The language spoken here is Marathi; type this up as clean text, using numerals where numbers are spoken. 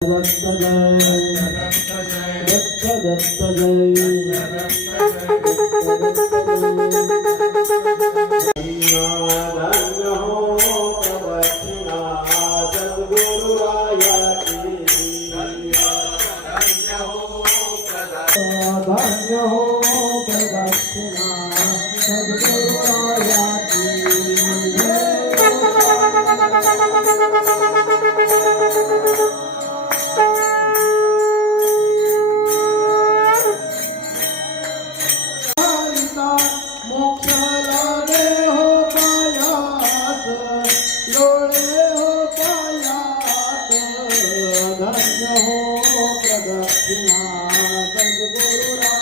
दत्त जय दत्त जय धन्य हो प्रदक्षिणा सद्गुरुराया की धन्य हो प्रदक्षिणा सद्गुरुराया की धन्य हो प्रदक्षिणा सद्गुरुराया